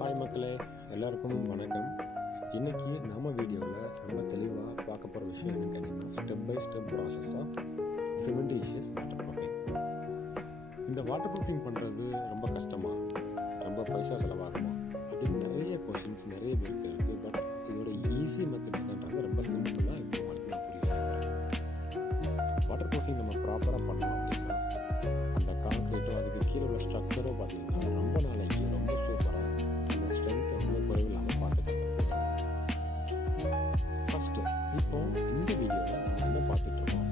Hi மக்களே, எல்லாருக்கும் வணக்கம். இன்றைக்கி நம்ம வீடியோவில் ரொம்ப தெளிவாக பார்க்க போகிற விஷயம் என்னன்னு கேட்டிங்கன்னா, step by step process of cementitious water proofing. இந்த வாட்டர் ப்ரூஃபிங் பண்ணுறது ரொம்ப கஷ்டமா, ரொம்ப பைசா செலவாகுமா அப்படின்னு நிறைய கொஷின்ஸ் நிறைய பேருக்கு இருக்குது. பட் இதோட ஈஸி மெத்தட் என்னன்றது ரொம்ப சிம்பிளாக இப்போ உங்களுக்கு நான் புரிய வைக்கிறேன். வாட்டர் ப்ரூஃபிங் நம்ம ப்ராப்பராக பண்ணோம் அப்படின்னா, அந்த கான்க்ரீட்டோ அதுக்கு கீழே உள்ள ஸ்ட்ரக்சரோ பார்த்திங்கன்னா ரொம்ப நாளைக்கு ரொம்ப சூப்பராக அந்த ஸ்ட்ரென்த்தை வந்து குறைவில்லாமல் பார்த்துக்கலாம். ஃபஸ்ட்டு இப்போ இந்த வீடியோவில் நம்ம என்ன பார்த்துட்ருக்கோம்,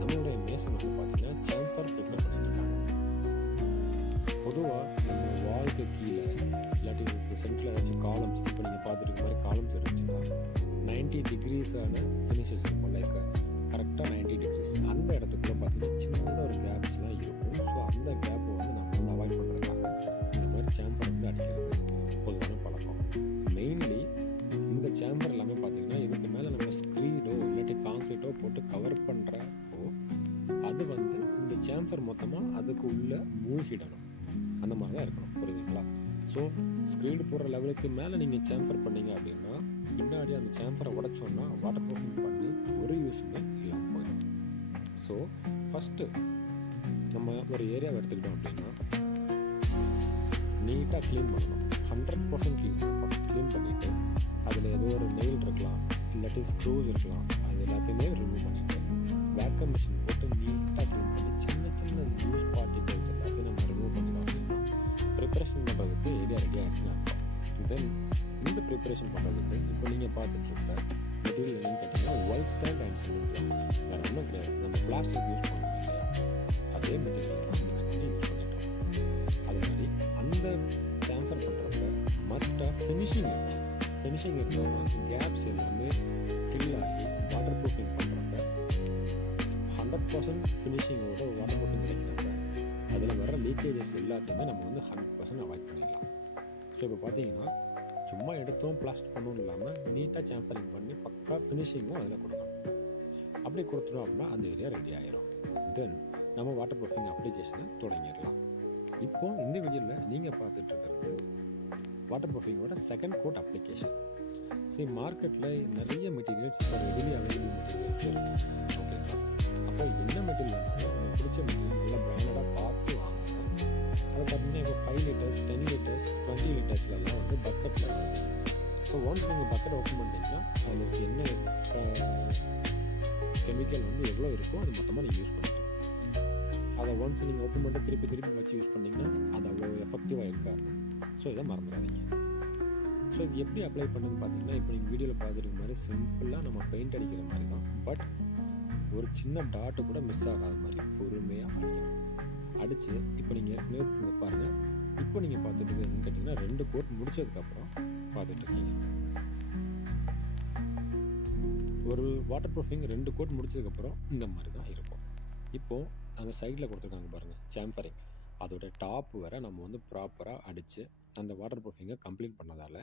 நம்மளுடைய மேசன் வந்து பார்த்திங்கன்னா சேம்பர் ப்ரிப்பேர் பண்ணிட்டுருக்காங்க. பொதுவாக நம்ம வால்க்கு கீழே இல்லாட்டி சென்டரில் ஏதாச்சும் காலம்ஸ், இப்போ நீங்கள் பார்த்துட்டு மாதிரி காலம்ஸ் இருந்துச்சுன்னா 90 டிகிரிஸான ஃபினிஷஸ் இருக்கும். லைக் கரெக்டாக 90 டிகிரிஸ் அந்த இடத்துக்குள்ளே பார்த்தீங்கன்னா சின்னதாக ஒரு கேப்ஸ்லாம் இருக்கும். ஸோ அந்த கேப்பை வந்து நம்ம வந்து அவாய்ட் பண்ணுறதுக்காக இந்த மாதிரி சேம்பர் வந்து அடிக்கிறது பொதுவான பழக்கம். மெயின்லி இந்த சேம்பர் எல்லாமே பார்த்தீங்கன்னா இதுக்கு மேலே நம்ம ஸ்க்ரீடோ இல்லாட்டி கான்க்ரீட்டோ போட்டு கவர் பண்ணுறப்போ அது வந்து இந்த சேம்பர் மொத்தமாக அதுக்கு உள்ளே மூழ்கிடணும். அந்த மாதிரி தான் இருக்கணும், புரியுதுங்களா? ஸோ ஸ்க்ரீடு போடுற லெவலுக்கு மேலே நீங்கள் சேம்பர் பண்ணீங்க அப்படின்னா பின்னாடி அந்த சேம்பரை உடைச்சோன்னா வாட்டர் ப்ரூஃபிங் பண்ணி ஒரு யூஸுமே இல்லாமல் போயிடும். ஸோ ஃபஸ்ட்டு நம்ம ஒரு ஏரியாவை எடுத்துக்கிட்டோம் அப்படின்னா நீட்டாக க்ளீன் பண்ணணும். 100% க்ளீன் பண்ணிவிட்டு அதில் ஏதோ ஒரு நெயில் இருக்கலாம் இல்லாட்டி ஸ்க்ரூஸ் இருக்கலாம், அது எல்லாத்தையுமே ரிமூவ் பண்ணிவிட்டு வேக்கம் மிஷின் போட்டு நீட்டாக க்ளீன் பண்ணி சின்ன சின்ன லூஸ் பார்ட்டிகல்ஸ் எல்லாத்தையும் நம்ம ரிமூவ் பண்ணிடலாம் அப்படின்னா ப்ரிப்பரேஷன் பண்ணுறதுக்கு ஏரியா ரெடி ஆகிடுச்சுன்னா இருக்கும். தென் இந்த ப்ரிப்பரேஷன் பண்ணுறதுக்கு இப்போ நீங்கள் பார்த்துட்ருக்க மெட்டீரியல் என்னன்னு கேட்டிங்கன்னா ஒயிட் சாண்ட் அண்ட் சிமெண்ட் தான், வேறு ஒன்றும் கிடையாது. நம்ம பிளாஸ்டிக் யூஸ் பண்ணுவோம் இல்லையா, அதே மெட்டீரியல் தான் மிக்ஸ் பண்ணி யூஸ் பண்ணிட்டோம். அது மாதிரி அந்த சேம்பர் பண்ணுறப்ப மஸ்ட்டாக ஃபினிஷிங் இருக்கும். ஃபினிஷிங் இருந்தோம்னா கேப்ஸ் எல்லாமே ஃபில் ஆகி வாட்டர் ப்ரூஃபிங் பண்ணுறப்ப 100% ஃபினிஷிங்கோட வாட்டர் ப்ரூஃபிங் கிடைக்கிறப்ப அதில் வர லீக்கேஜஸ் எல்லாத்தையுமே நம்ம வந்து 100% அவாய்ட் பண்ணிடலாம். ஸோ இப்போ பார்த்தீங்கன்னா சும்மா எடுத்தோம் பிளாஸ்டிக் பண்ணணும் இல்லாமல் நீட்டாக சேம்பரிங் பண்ணி பக்கா ஃபினிஷிங்கும் அதில் கொடுக்கணும். அப்படி கொடுத்துட்டோம் அப்படின்னா அந்த ஏரியா ரெடி ஆகிரும். தென் நம்ம வாட்டர் ப்ரூஃபிங் அப்ளிகேஷனை தொடங்கிடலாம். இப்போது இந்த வீடியோவில் நீங்கள் பார்த்துட்டு இருக்கிறது வாட்டர் ப்ரூஃபிங்கோட செகண்ட் கோட் அப்ளிகேஷன். சரி, மார்க்கெட்டில் நிறைய மெட்டீரியல்ஸ் இப்போ ரெடிலி அவைலபிள் மெட்டீரியல்ஸ் இருக்குது. ஓகேங்களா? அப்போ என்ன மெட்டீரியல் உங்களுக்கு பிடிச்ச மெட்டீரியல் நல்ல பிராண்டடாக பார்த்து வாங்குங்க. அதை பார்த்தீங்கன்னா இப்போ 5 லிட்டர்ஸ் 10 லிட்டர்ஸ் 20 லிட்டர்ஸ்லாம் வந்து பக்கெட்டில் இருக்குது. ஸோ ஒன்ஸ் நீங்கள் பக்கெட் ஓப்பன் பண்ணிட்டீங்கன்னா அதில் என்ன கெமிக்கல் வந்து எவ்வளோ இருக்கோ அது மொத்தமாக நீங்கள் யூஸ் பண்ணிக்கலாம். அதை ஒன்ஸ் நீங்கள் ஓப்பன் பண்ணிட்டு திருப்பி வச்சு யூஸ் பண்ணிங்கன்னா அது அவ்வளோ எஃபெக்டிவாக இருக்காது. ஸோ இதை மறந்துடாதீங்க. ஸோ இது எப்படி அப்ளை பண்ணுன்னு பார்த்தீங்கன்னா இப்போ நீங்கள் வீடியோவில் பார்த்துருக்க மாதிரி சிம்பிளாக நம்ம பெயிண்ட் அடிக்கிற மாதிரி தான். பட் ஒரு சின்ன டாட்டு கூட மிஸ் ஆகாத மாதிரி பொறுமையாக அடிக்கணும். அடித்து இப்போ நீங்கள் ஏற்கனவே பாருங்கள், இப்போ நீங்கள் பார்த்துட்டு என்னன்னு கேட்டிங்கன்னா 2 கோட் முடித்ததுக்கப்புறம் பார்த்துட்ருக்கீங்க. ஒரு வாட்டர் ப்ரூஃபிங் 2 கோட் முடிச்சதுக்கப்புறம் இந்த மாதிரி தான் இருக்கும். இப்போது அந்த சைடில் கொடுத்துருக்காங்க பாருங்கள் சேம்பரிங், அதோட டாப் வரை நம்ம வந்து ப்ராப்பராக அடித்து அந்த வாட்டர் ப்ரூஃபிங்கை கம்ப்ளீட் பண்ணதால்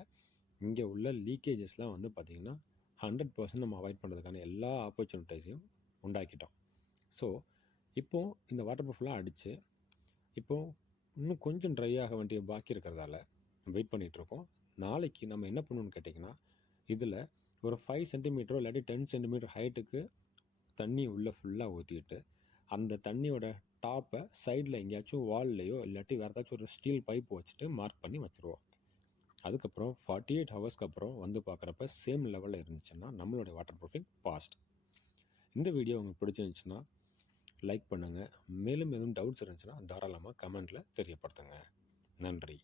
இங்கே உள்ள லீக்கேஜஸ்லாம் வந்து பார்த்திங்கன்னா 100% நம்ம அவாய்ட் பண்ணுறதுக்கான எல்லா ஆப்பர்ச்சுனிட்டிஸையும் உண்டாக்கிட்டோம். ஸோ இப்போது இந்த வாட்டர் ப்ரூஃப்லாம் அடித்து இப்போது இன்னும் கொஞ்சம் ட்ரை ஆக வேண்டிய பாக்கி இருக்கிறதால வெயிட் பண்ணிகிட்ருக்கோம். நாளைக்கு நம்ம என்ன பண்ணணும்னு கேட்டிங்கன்னா இதில் ஒரு 5 சென்டிமீட்டரோ இல்லாட்டி 10 சென்டிமீட்டர் ஹைட்டுக்கு தண்ணி உள்ளே ஃபுல்லாக ஊற்றிக்கிட்டு அந்த தண்ணியோட டாப்பை சைடில் எங்கேயாச்சும் வால்லையோ இல்லாட்டி வேறு ஏதாச்சும் ஒரு ஸ்டீல் பைப் வச்சுட்டு மார்க் பண்ணி வச்சுருவோம். அதுக்கப்புறம் 48 ஹவர்ஸ்க்கு அப்புறம் வந்து பார்க்குறப்ப சேம் லெவலில் இருந்துச்சுன்னா நம்மளுடைய வாட்டர் ப்ரூஃபிங் பாஸ்ட். இந்த வீடியோ உங்களுக்கு பிடிச்சிருந்துச்சுன்னா லைக் பண்ணுங்கள். மேலும் எதுவும் டவுட்ஸ் இருந்துச்சுன்னா தாராளமாக கமெண்ட்டில் தெரியப்படுத்துங்க. நன்றி.